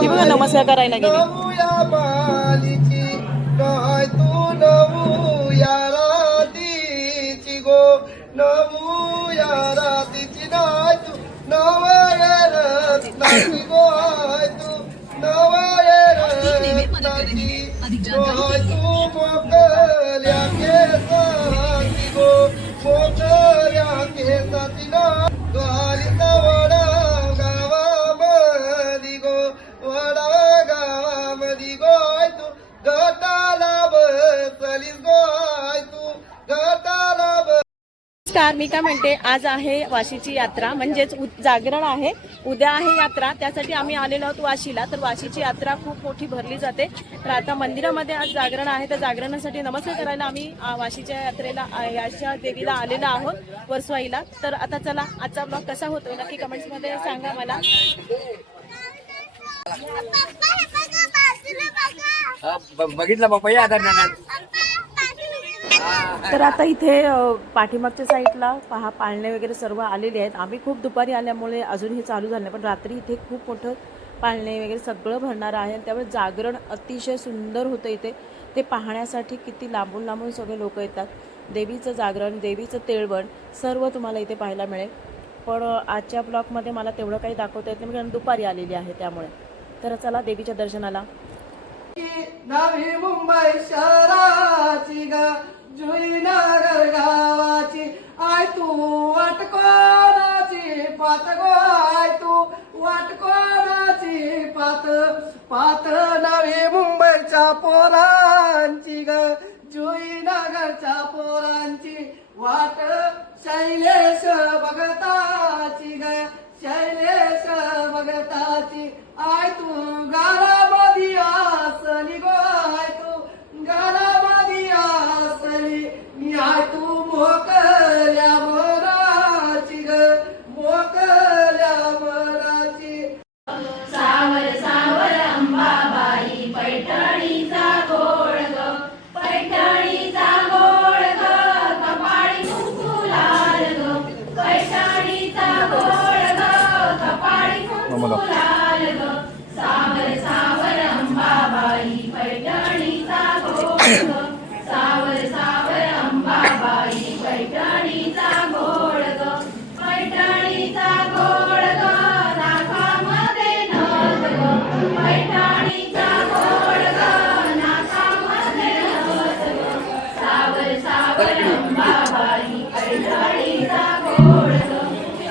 ती बघा नमस्कार करायला गेली. काय तू नवूया रातीची गो, नवूया रातीची नाय तू नवया रत्नाची गो, तू नवया रत्नाची गो, तू मोकल्या केसाची गो, मोकल्या केसाची ना द्वारीचा वडा गावामधी गो, वडा गावामधी गो, तू गटाला बसलीस गो, तू गटाला नमस्कार, मी काय म्हणते, आज आहे वाशीची यात्रा, म्हणजेच जागरण आहे. उद्या आहे यात्रा, त्यासाठी आम्ही आलेलो आहोत वाशीला. तर वाशीची यात्रा खूप मोठी भरली जाते. तर आता मंदिरामध्ये आज जागरण आहे. तर जागरणासाठी नमस्कार करायला आम्ही वाशीच्या यात्रेला याच्या देवीला आलेलो आहोत, वर्सवाईला. तर आता चला, आजचा ब्लॉग कसा होतो नक्की कमेंट्समध्ये सांगा मला. बघितलं बाबा या तर आता इथे पाठीमागच्या साईडला पहा पाळणे वगैरे सर्व आलेले आहेत. आम्ही खूप दुपारी आल्यामुळे अजून हे चालू झालं नाही, पण रात्री इथे खूप मोठं पाळणे वगैरे सगळं भरणार आहे. त्यामुळे जागरण अतिशय सुंदर होतं इथे. ते पाहण्यासाठी किती लांबून लांबून सगळे लोक येतात. देवीचं जागरण, देवीचं तेळवण सर्व तुम्हाला इथे पाहायला मिळेल. पण आजच्या ब्लॉगमध्ये मला तेवढं काही दाखवता येत नाही, कारण दुपारी आलेली आहे त्यामुळे. तर चला देवीच्या दर्शनाला. नवी मुंबई शहराची ग, जुईनगर गावाची, आय तू वाटकोणाची पात गो, आय तू वाटकोणाची पात, पात नवी मुंबईच्या पोरांची ग, जुईनगरच्या पोरांची वाट, शैलेश भगताची ग, शैलेश भगताची, आय तू गालामध्ये असली गो, आय तू गालामध्ये असली, मी आय तू मोकल्या मनाची ग, मोकल्या मनाची. सावर सावर अंबाबाई पैठणीचा गोळ ग, पैठणीचा गोळ ग, कपाळी कुंकू लाल ग, पैठणीचा गोळ ग, कपाळी कुंकू लाल ग. सावर सावर अंबाबाई पैठणीचा गोळ ग, सावर सावर अंबाबाई पैठणीचा गोळ ग, पैठणीचा गोळ ग, नाकामध्ये नथ ग, पैठणीचा गोळ ग, नाकामध्ये नथ ग. सावर सावर अंबाबाई पैठणीचा गोळ ग,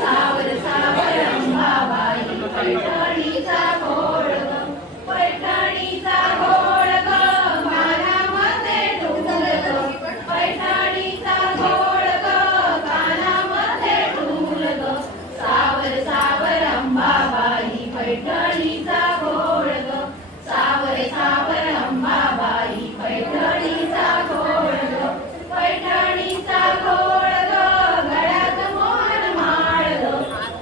सावर सावर अंबाबाई पैठणीचा गोळ ग, पैठणीचा गोळ ग, कानामध्ये ढोल ग, पैठणीचा गोळ ग, कानामध्ये ढोल ग. सावर सावर अंबाबाई पैठणीचा गोळ ग, सावर सावर अंबाबाई पैठणीचा गोळ ग, पैठणीचा गोळ ग, गळ्यात मोहन माळ ग,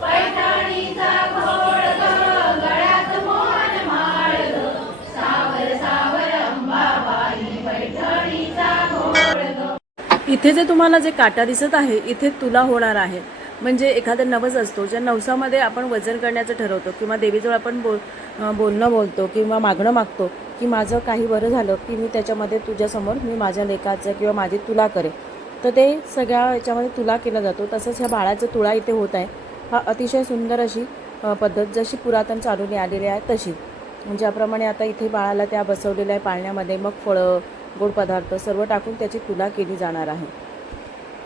पैठणीचा गोळ ग, गळ्यात मोहन माळ ग. सावर सावर अंबाबाई पैठणीचा गोळ ग. इथे जे तुम्हाला जे काटा दिसत आहे, इथे तुला होणार आहे. म्हणजे एखादा नवस असतो, ज्या नवसामध्ये आपण वजन करण्याचं ठरवतो किंवा देवीजवळ आपण बोलणं बोलतो किंवा मागणं मागतो की माझं काही बरं झालं की मी त्याच्यामध्ये तुझ्यासमोर मी माझ्या लेकाचं किंवा माझी तुला करेन. तर ते सगळ्या याच्यामध्ये तुला केला जातो. तसंच ह्या बाळाचं तुळा इथे होत आहे. हा अतिशय सुंदर अशी पद्धत जशी पुरातन चालून आलेली आहे तशी. ज्याप्रमाणे आता इथे बाळाला त्या बसवलेल्या आहे पाळण्यामध्ये, मग फळं गोड पदार्थ सर्व टाकून त्याची तुला केली जाणार आहे.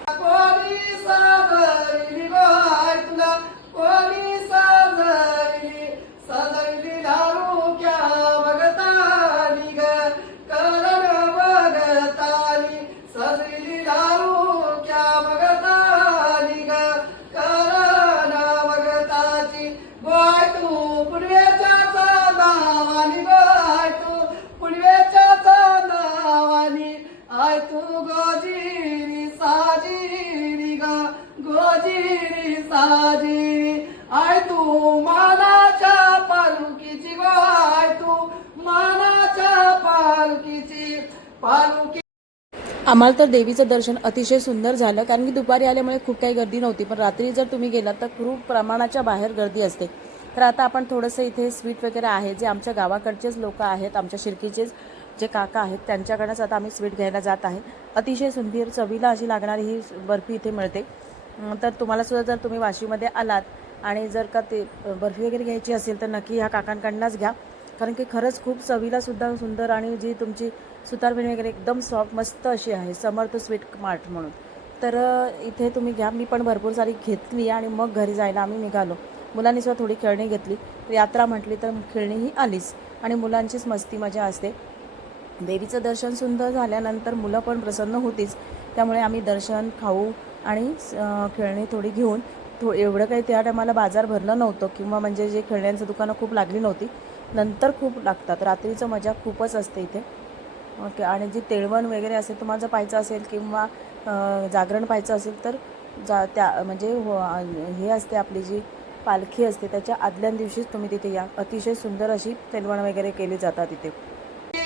कोणी साजली गो, आय तुला कोणी साजली, साजली दारुक्या बघतानी ग, करण बघतानी, सजली दारुक्या बघतानी ग, करण बघताची, गोय तू पुडव्याच्या नावानी, गोय तू पुडव्याच्या नावानी, आय तू गोजिरी साजिरी ग, गोजिरी साजिरी, आय तू मानाच्या पालुकीची गो, आय तू मानाच्या पालुकीची, पालुकी. आम्हाला तर देवीचं दर्शन अतिशय सुंदर झालं, कारण की दुपारी आल्यामुळे खूप काही गर्दी नव्हती. पण रात्री जर तुम्ही गेलात तर खूप प्रमाणाच्या बाहेर गर्दी असते. तर आता आपण थोडंसं इथे स्वीट वगैरे आहे जे आमच्या गावाकडचेच लोक आहेत, आमच्या शिर्कीचेच जे काका आहेत त्यांच्याकडनंच आता आम्ही स्वीट घ्यायला जात आहे. अतिशय सुंदर चवीला अशी लागणारी ही बर्फी इथे मिळते. तर तुम्हाला सुद्धा जर तुम्ही वाशीमध्ये आलात आणि जर का ते बर्फी वगैरे घ्यायची असेल तर नक्की ह्या काकांकडनंच घ्या, कारण की खरंच खूप चवीला सुद्धा सुंदर आणि जी तुमची सुतारफेणी वगैरे एकदम सॉफ्ट मस्त अशी आहे. समर्थ स्वीट मार्ट म्हणून. तर इथे तुम्ही घ्या. मी पण भरपूर सारी घेतली आणि मग घरी जायला आम्ही निघालो. मुलांनी सुद्धा थोडी खेळणी घेतली. यात्रा म्हटली तर खेळणीही आलीच आणि मुलांचीच मस्ती मजा असते. देवीचं दर्शन सुंदर झाल्यानंतर मुलं पण प्रसन्न होतीच, त्यामुळे आम्ही दर्शन, खाऊ आणि खेळणी थोडी घेऊन एवढं काही त्या टायमाला बाजार भरलं नव्हतं किंवा म्हणजे जे खेळण्यांचं दुकानं खूप लागली नव्हती. नंतर खूप लागतात. रात्रीचं मजा खूपच असते इथे. ओके. आणि जी तेळवण वगैरे असेल तुम्हाला जर पाहायचं असेल किंवा जागरण पाहायचं असेल तर त्या म्हणजे हे असते आपली जी पालखी असते त्याच्या आदल्या दिवशीच तुम्ही तिथे या. अतिशय सुंदर अशी तेलवण वगैरे केली जातात तिथे.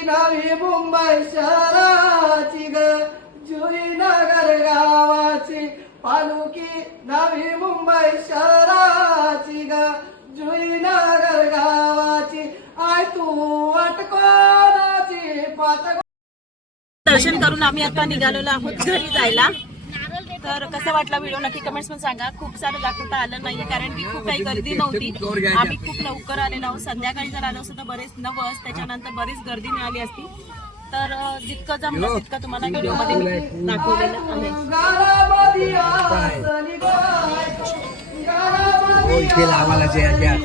नवी मुंबई शहराची ग जुईनगर गावाची पालुकी, नवी मुंबई शहराची ग जुईनगर गावाची, आय तू अटकोनाची पात. दर्शन करून आम्ही आता निघालेलो आहोत घरी जायला. तर कसं वाटला व्हिडिओ नक्की कमेंट्स मध्ये सांगा. खूप सारं दाखवता आलं नाही कारण की खूप काही गर्दी नव्हती. आम्ही खूप लवकर आलेलो आहोत. संध्याकाळी जर आलो असतो तर बरेच 9 वाजता त्याच्यानंतर बरीच गर्दी मिळाली असती. तर जितकं जमलं तितकं तुम्हाला व्हिडिओमध्ये मी दाखवलेलं आहे. इथे लावायला जे आहे त्या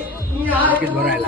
भरायला.